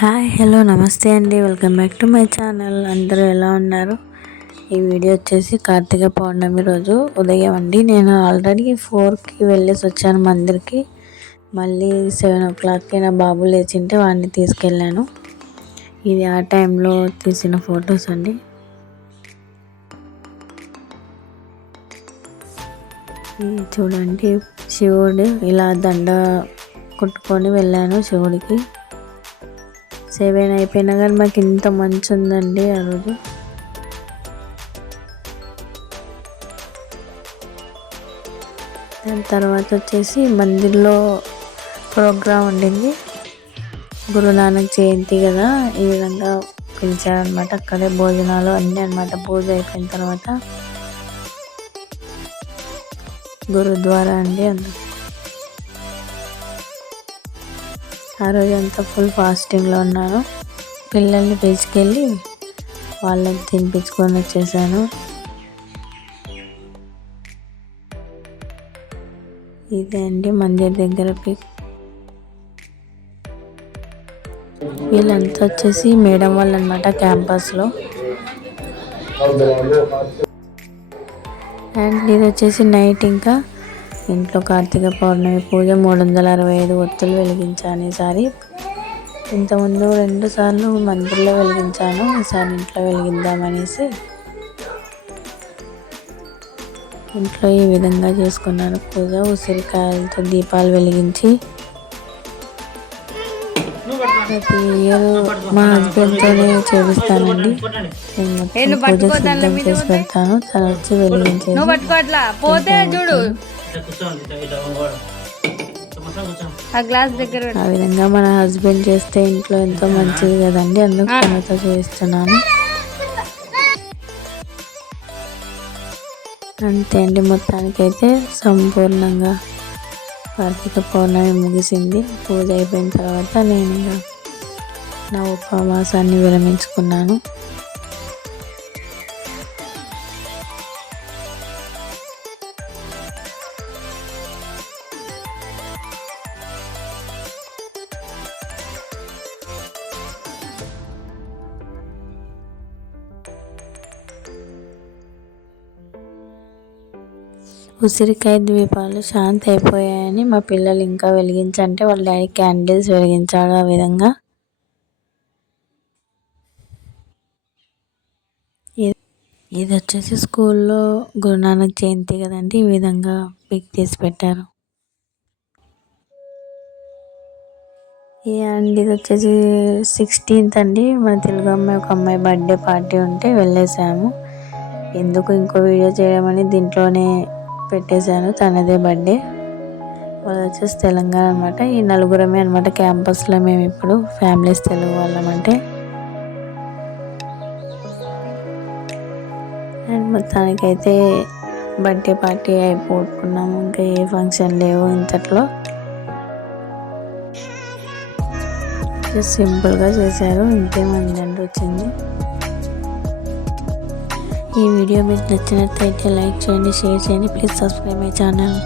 Hi hello నమస్తే అండి. Welcome back to my channel. అందరూ ఎలా ఉన్నారు? ఈ వీడియో వచ్చేసి కార్తీక పౌర్ణమి రోజు ఉదయం అండి. నేను ఆల్రెడీ ఫోర్కి వెళ్ళేసి వచ్చాను మందిర్కి. మళ్ళీ సెవెన్ ఓ క్లాక్కి నా బాబు లేచింటే వాడిని తీసుకెళ్ళాను. ఇది ఆ టైంలో తీసిన ఫొటోస్ అండి. చూడండి శివుడు ఇలా దండ కుట్టుకొని వెళ్ళాను శివుడికి. సెవెన్ అయిపోయినా కానీ మాకు ఇంత మంచి ఉందండి ఆ రోజు. దాని తర్వాత వచ్చేసి మందిర్లో ప్రోగ్రాం ఉండింది. గురునానక్ జయంతి కదా ఈ విధంగా పిలిచారనమాట అక్కడే భోజనాలు అన్నీ అనమాట పూజ అయిపోయిన తర్వాత గురుద్వారా అండి అందుకు ఆ రోజు అంతా ఫుల్ ఫాస్టింగ్లో ఉన్నాను పిల్లల్ని పిలుచుకెళ్ళి వాళ్ళకి తినిపించుకొని వచ్చేసాను. ఇదే అండి మందిర్ దగ్గర పిక్ వీళ్ళంతా వచ్చేసి మేడం వాళ్ళు అనమాట క్యాంపస్లో. అండ్ ఇది వచ్చేసి నైట్ ఇంకా ఇంట్లో కార్తీక పౌర్ణమి పూజ మూడు వందల అరవై ఐదు ఒత్తులు వెలిగించాను ఈసారి. ఇంతకుముందు రెండు సార్లు మందిర్లో వెలిగించాను ఈసారి ఇంట్లో వెలిగిద్దామనేసి ఇంట్లో ఈ విధంగా చేసుకున్నాను. పూజ ఉసిరికాయలతో దీపాలు వెలిగించి ప్రతి ఇయర్ మా హస్బెండ్తోనే చేపిస్తానండి. పూజ సిద్ధం చేసి పెడతాను తను వచ్చి వెలిగించేసి పోతే చూడు. ఆ గ్లాస్ దగ్గర ఆ విధంగా మన హస్బెండ్ చేస్తే ఇంట్లో ఎంతో మంచిది కదండి. అందుకు తనతో చేయిస్తున్నాను అంతే అండి మొత్తానికైతే సంపూర్ణంగా కార్తీక పౌర్ణమి ముగిసింది. పూజ అయిపోయిన తర్వాత నేను నా ఉపవాసాన్ని విరమించుకున్నాను. ఉసిరికాయ ద్వీపాలు శాంతి అయిపోయాయని మా పిల్లలు ఇంకా వెలిగించంటే వాళ్ళ డాడీ క్యాండిల్స్ వెలిగించాడు ఆ విధంగా. ఇది వచ్చేసి స్కూల్లో గురునానక్ జయంతి కదండి ఈ విధంగా పిక్ తీసి పెట్టారు. అండ్ ఇది వచ్చేసి సిక్స్టీన్త్ అండి. మన తెలుగు అమ్మాయి ఒక అమ్మాయి బర్త్డే పార్టీ ఉంటే వెళ్ళేసాము. ఎందుకు ఇంకో వీడియో చేయమని దీంట్లోనే పెట్టేశాను. తనదే బర్త్డే వాళ్ళు వచ్చేసి తెలంగాణ అనమాట ఈ నలుగురమే అనమాట క్యాంపస్లో మేము ఇప్పుడు. ఫ్యామిలీస్ తెలుగు వాళ్ళం అంటే. అండ్ మొత్తానికైతే బర్త్డే పార్టీ అయిపోతున్నాము. ఇంకా ఏ ఫంక్షన్ లేవు ఇంతట్లో. సింపుల్గా చేశారు. ఇంకేమందండి వచ్చింది? ఈ వీడియో మీకు నచ్చినట్లయితే లైక్ చేయండి షేర్ చేయండి. Please subscribe my channel.